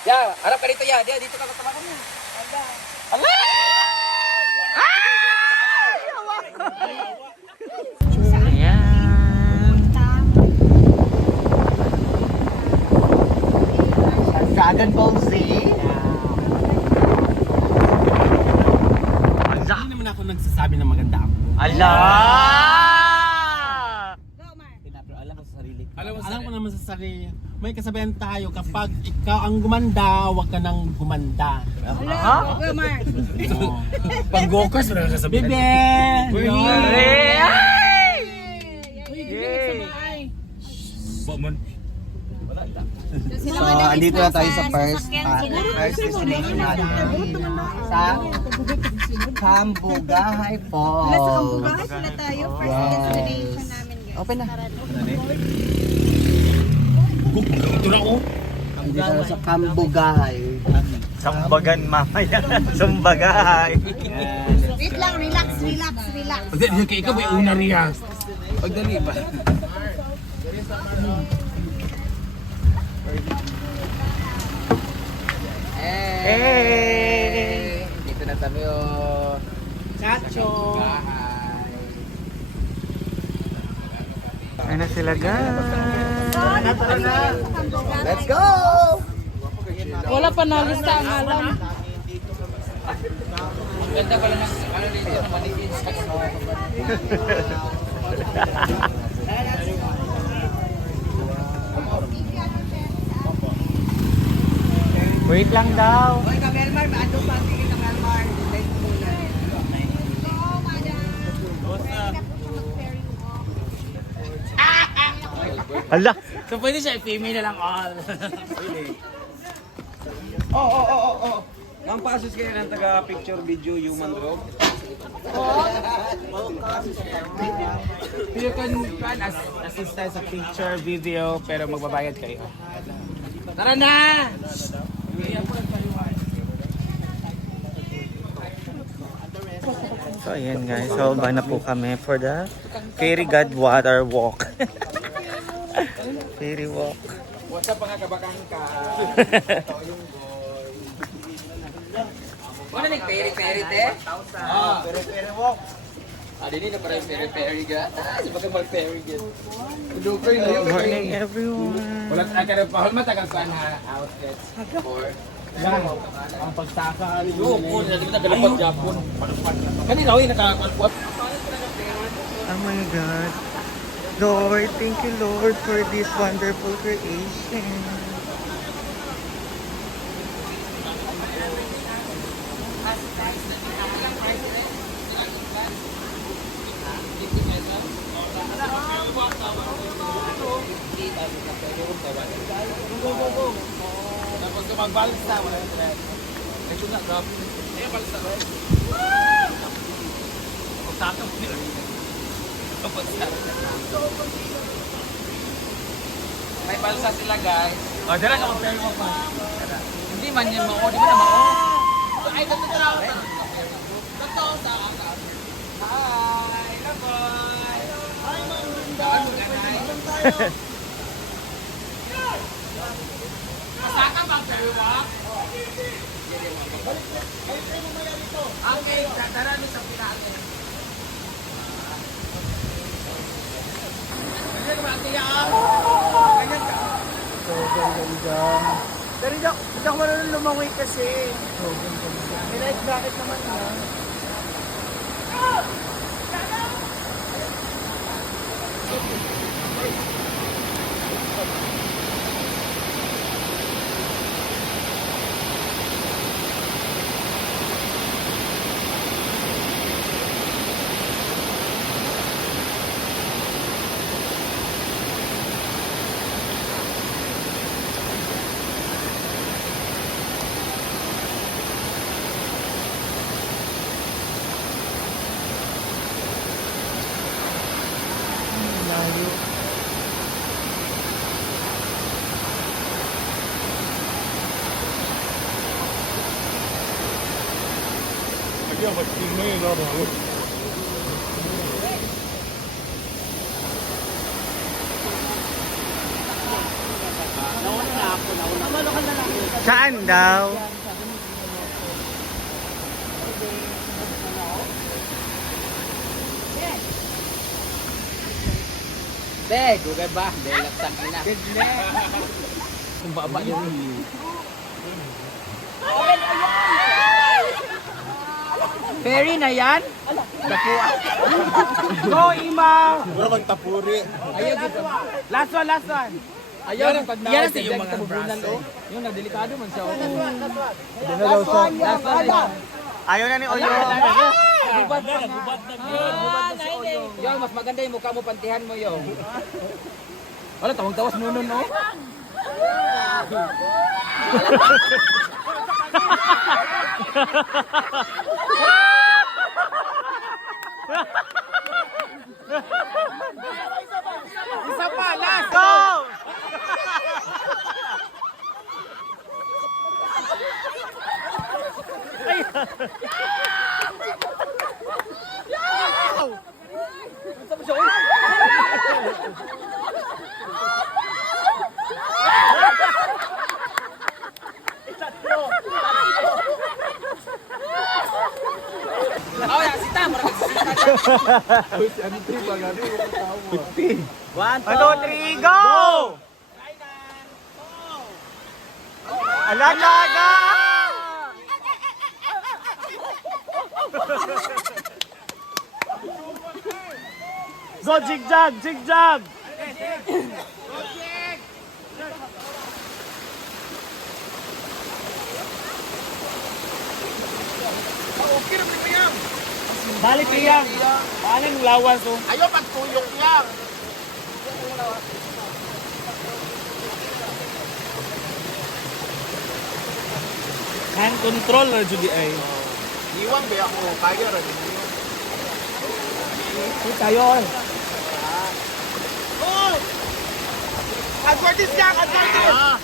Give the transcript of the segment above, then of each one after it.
Ya, harap ka dito ya. Dia dito ka sa bakal niya. Allah! Dragon Ball Z. Hindi naman ako nagsasabi ng maganda ako. Ala! Alam mo sa sarili. Alam ko naman sa sarili. May kasabihan tayo, kapag ikaw ang gumanda, huwag ka nang gumanda. Ha? Pag gokas, wala na sasabihin. Bebe! So, andito na tayo sa first destination natin. Sa Cambugahay Falls. Nasa Cambugahay sila tayo. First destination namin, guys. Open na. Ito na oh. Andito na sa Cambugahay. Sambagan mamaya. Sambagahay. Wait lang, relax. Pagdali, ikaw may una riya. Pagdali ba? Hey! Dito na kami oh. Chacho! Ay na sila guys. Let's go! Wala pa nalista ang alam. Ganda pala ng ano dito na maliit sa Wait lang daw. Hoy, Kamelmar, maado pa tingin ng Kamelmar. Wait muna. Hala. So pwede siya, female na lang all. Oo. Ang pasos kayo ng taga picture video human robe. You can assist tayo sa picture, video, pero magbabayad kayo. Tara na! So ayan guys, so ba na po kami for the Fairy God Water Walk. Fairy Walk. What's up mga kabakang ka? Ano ning peri-peri te? Pere-pere walk. Dini na para yung peri-peri ga. Sebagai mag-peri ga. Good morning everyone. Wala ka rin pa, matagal pa na outfits. Yan, ang pagtaka. Yo, po, lagi na galapag Japon. Kanina oy nakakalpot. Oh my God. Lord, thank you Lord for this wonderful creation. Tapos ka magbalsa, wala yung thread. Ito na, grabe. Ayun, balsa ba? Pagtaka mo nila. May balsa sila guys. O, dala ka mag-ferry mo pa. Hindi man yan mao, di ba na mao? Ay, totoo na ako. Totoo sa ako. Hi, Laboy. Hi, Saan mo ganay? Masaka bang ferry walk? Okay, dadara mo sa pinakit. Ganyan ka ba, Tia? Ganyan ka. So ganda. Pero hindi ako marunong lumangoy kasi. May life jacket naman na. Layo. Nauna na ako. Saan daw? Be, gugay ba? Dahil laksan ina. Kung baba yun. Ferry na yan? Go, Ima! Wala magtapuri. Ayaw dito. Last one. Ayaw ng pag na yung mga braso. Yung nagdelikado man siya. Ayaw na ni Oyo. Gubat na si Oyo. Yung mas maganda yung mukha mo, pantihan mo yung. Wala, tawang-tawas nunon, no? Isa pa, last! Go! Oh, ya, sita mo na One, two, three, go! Alaga! Go, zigzag, zigzag! Balik iyang. Paano yung lawas oh? Ayaw, pagtuyok yan! Hand control na judi ay. Iwan ba ako? Kaya rin. Tayo. Oh! Advertise ka! Advertise!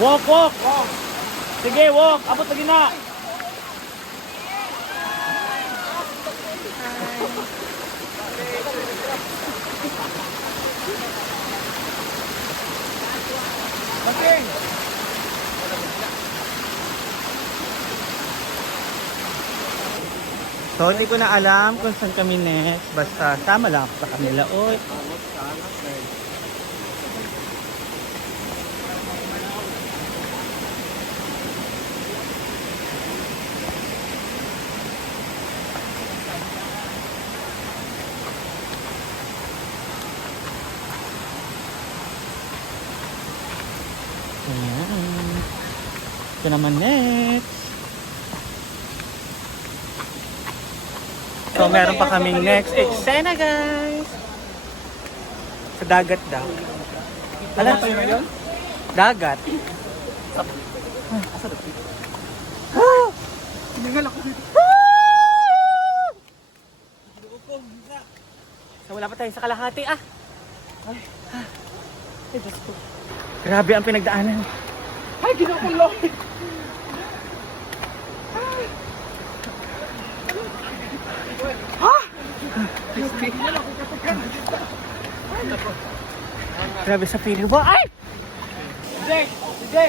Walk, walk. Sige, walk. Abot lagi na. So, hindi ko na alam kung saan kami next. Basta, sama lang ako sa kanila. Oy. Ayan. Ito naman next. So, meron pa kaming next eksena, guys. Sa dagat daw. Alam pa yun? Dagat. Tinangal ako dito. So, wala pa tayo sa kalahati, ah. Ay, Diyos ko. Grabe ang pinagdaanan. Ay, ginakulong! Grabe sa feeling mo. Ay! Sige!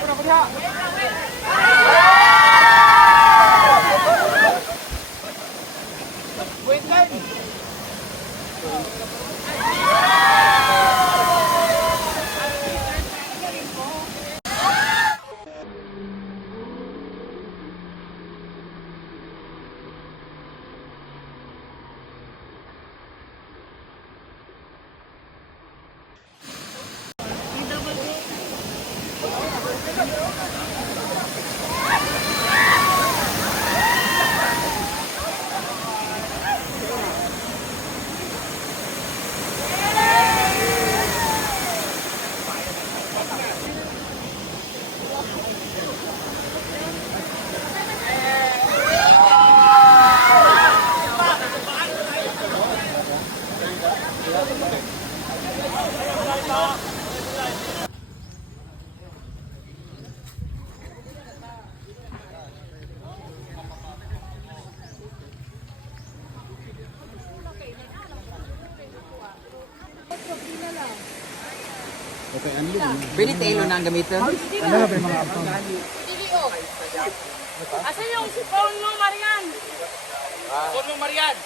Pura ko diha! Wait lang! Pwede tayo na ang gamitin. Asan yung si phone mo, Marian? Phone mo, Marian.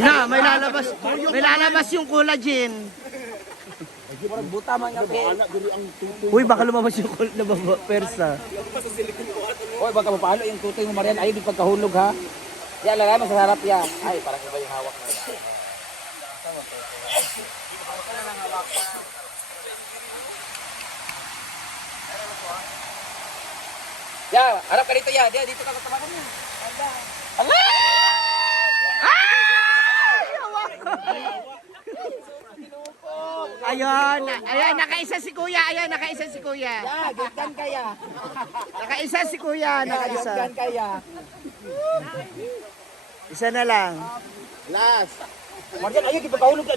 Na, may lalabas yung collagen. Buta man nga. Uy, baka lumabas yung persa. Oy, baka mapalo yung tutoy mo, Marian. Ayaw di pagkahulog, ha? Yan, lagay mo sa harap yan. Ay, parang iba yung hawak na. Ya, harap ka dito, ya. Dito ka sa tabakan niya. Ayun, nakaisa si kuya. Ayun, nakaisa si kuya. Ya, gitgan kaya. Nakaisa si kuya, nakaisa. Gitgan kaya. Isa na lang. Last. Marian, ayaw di pagkahulog.